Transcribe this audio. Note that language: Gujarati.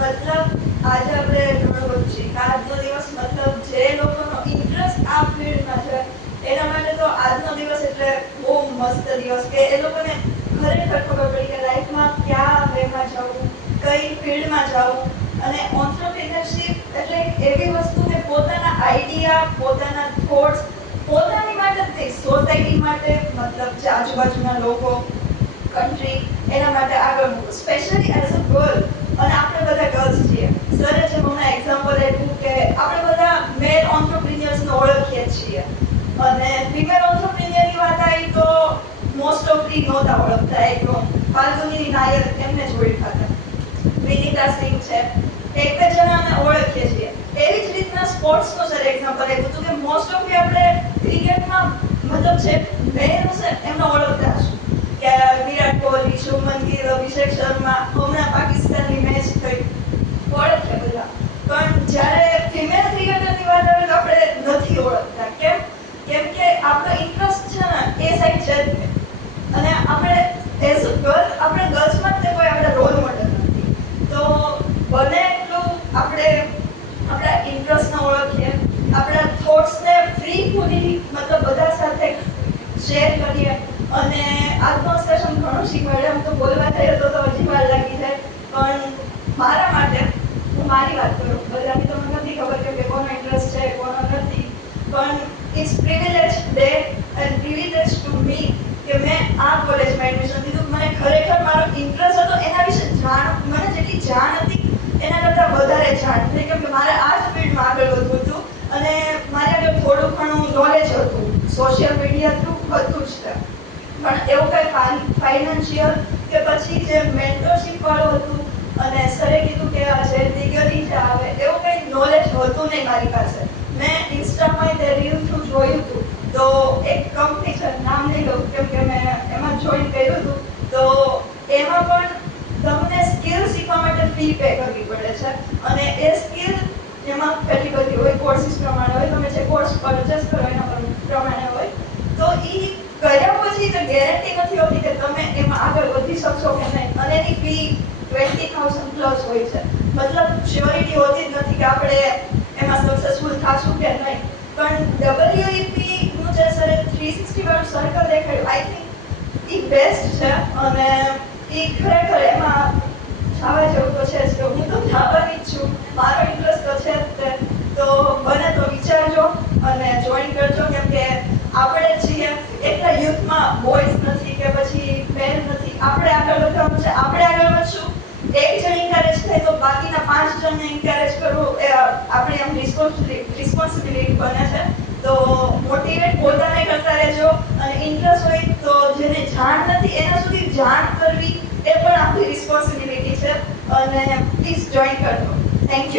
મતલબ આજે આપણે ઘણું બધું શીખ્યા. આજનો દિવસ મતલબ જે લોકોનો ઇન્ટરેસ્ટ આ ફિલ્ડમાં છે એના માટે તો આજનો દિવસ એટલે બહુ મસ્ત દિવસ કે એ લોકોને ખરેખર ખબર પડી કે લાઈફમાં કયા વેમાં જવું, કઈ ફિલ્ડમાં જવું. અને ઓન્ટરપ્રિનરશિપ એટલે એવી વસ્તુ કે પોતાના આઈડિયા, પોતાના થોટ્સ પોતાની માટે જ નહીં, સોસાયટી માટે, મતલબ જે આજુબાજુના લોકો, કન્ટ્રી, એના માટે આગળ મૂકવું. સ્પેશિયલી એઝ અ ગર્લ, અને આપણે બધા ગર્લ્સ છીએ. સરે જે મને એક્ઝામ્પલ આપ્યું કે આપણે બધા મેલ ઓન્ટરપ્રિન્યોર્સને ઓળખીએ છીએ અને ફિમેલ ઓન્ટરપ્રિન્યોરની વાત આવી તો મોસ્ટ ઓફલી નહોતા ઓળખતા. એક ફાલ્ગુની નાયર એમને જ ઓળખાતા, વિનીતા સિંહ છે, એક બે જણા અમે ઓળખીએ છીએ. એવી જ રીતના સ્પોર્ટ્સનું સર એક્ઝામ્પલ આપ્યું હતું કે મોસ્ટ ઓફલી આપણે ક્રિકેટમાં મતલબ જે મેન હશે એમને ઓળખતા હશું કે વિરાટ કોહલી, શુભમન ગિલ, અભિષેક શર્મા, હમણાં પાકિસ્તાનની મેચ થઈ, ઓળખીએ બધા. પણ જ્યારે ફિમેલ ક્રિકેટરની વાત આવે તો આપણે નથી ઓળખતા. કેમ કે આપણો ઇન્ટરેસ્ટ છે ને એ સાઈડ છે જ નહીં. અને આપણે એઝ અ ગર્લ, આપણે ગર્લ્સમાં જ કોઈ આપણે રોલ મોડલ નથી. તો બને એટલું આપણે આપણા ઇન્ટરેસ્ટને ઓળખીએ, આપણા થોટ્સને ફ્રી ફૂલી મતલબ બધા સાથે શેર કરીએ. અને આજનો સેશન ઘણું શીખવાડે. આમ તો બોલવા જઈએ તો હજી વાર લાગી જાય, પણ મારા માટે, હું મારી વાત કરું, બધાની તો મને નથી ખબર કે કોનો ઇન્ટરેસ્ટ છે કોનો નથી, પણ it's privilege day and privilege to me કે મેં આ કોલેજમાં એડમિશન લીધું. મને ખરેખર મારો ઇન્ટરેસ્ટ હતો એના વિશે મને જેટલી જાણ હતી એના કરતાં વધારે જાણ થઈ, કેમ કે મારે આ જ ફિલ્ડમાં આગળ વધવું હતું અને મારે આગળ થોડું ઘણું નોલેજ હતું સોશિયલ મીડિયા થ્રુ બધું જ છે. પણ એવું કંઈ ફાઇનાન્શિયલ કે પછી જે મેન્ટરશિપ વાળું હતું અને સરે કીધું કે આ જે લીગલી જે આવે એવું કંઈ નોલેજ હતું નહીં મારી પાસે. મેં ઇન્સ્ટામાં તે રીલ થ્રુ જોયું હતું. તો એક કંપની છે, નામ નહીં લઉં કેમ કે મેં એમાં જોઈન કર્યું હતું. તો એમાં પણ તમને સ્કિલ શીખવા માટે ફી પે કરવી પડે છે અને એ સ્કિલ એમાં કેટલી બધી હોય, કોર્સિસ પ્રમાણે હોય, તમે જે કોર્સ પરચેસ કરો એના પ્રમાણે હોય. તો એ કર્યા પછી તો ગેરંટી નથી હોતી કે તમે એમાં આગળ વધી શકશો કે નહીં. અને એની ફી 20,000 પ્લસ હોય છે. મતલબ શ્યોરિટી હોતી જ નથી કે આપણે એમાં સક્સેસફુલ થશું કે નહીં. પણ WEP નું જે સરે 360 વાળું સર્કલ દેખાડ્યું, આઈ થિંક એ બેસ્ટ છે અને એ ખરેખર એમાં જવા જેવું તો છે જ કે હું તો જવાની જ છું. મારો ઇન્ટરેસ્ટ તો છે જ તે. તો બને તો વિચારજો અને જોઈન કરજો, કેમ કે આપણે છીએ એટલા યુથમાં બોયઝ નથી કે પછી મેન નથી. આપણે આગળ વધવાનું છે. આપણે આગળ વધશું, એક જણ એન્કરેજ થાય તો બાકીના 5 જણને એન્કરેજ કરવું એ આપણી આમ રિસ્પોન્સિબિલિટી બને છે. તો મોટિવેટ પોતાને કરતા રહેજો અને ઇન્ટરેસ્ટ હોય તો જેને જાણ નથી એના સુધી જાણ કરવી એ પણ આપણી રિસ્પોન્સિબિલિટી છે. અને પ્લીઝ જોઈન કરજો. Thank you.